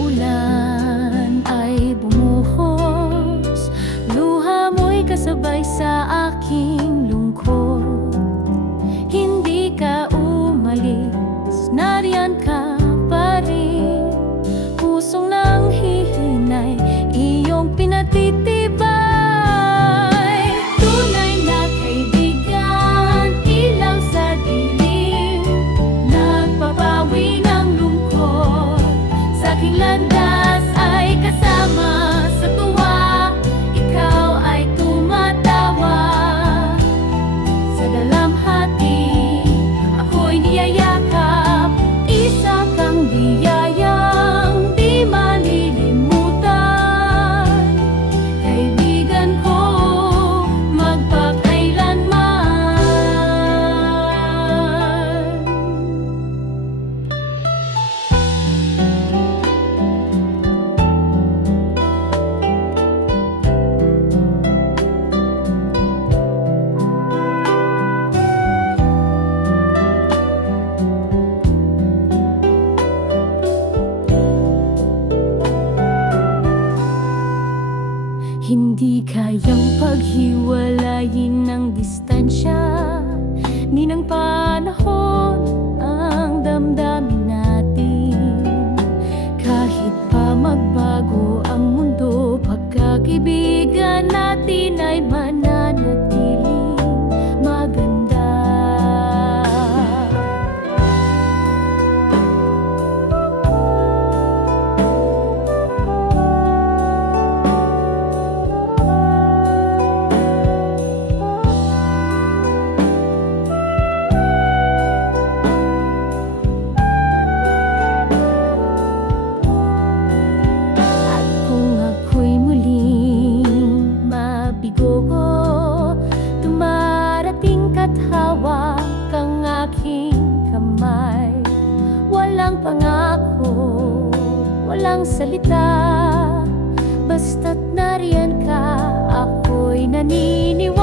ulan ay bumuhos, luha mo'y kasabay sa aking lungkot. Hindi ka umalis, nariyan ka pa rin, pusong nanghihinay, iyong pinatitibay. Tunay na kaibigan, ilaw sa dilim, nagpapawi ng lungkot. Sa aking landas ay kasama sa tuwa, ikaw ay tumatawa. Sa dalamhati, ako'y niyayakap, isa kang biyayang di malilimutan. Kaibigan ko, magpakailanman. Hindi kayang paghiwalayin ng distansya, ni ng panahon ang damdamin natin. Kahit pa magbago ang mundo, pagkakaibigan natin ay mananatiling maganda. Dumarating ka't hawak ang aking kamay. Walang pangako, walang salita, basta't nariyan ka, ako'y naniniwala.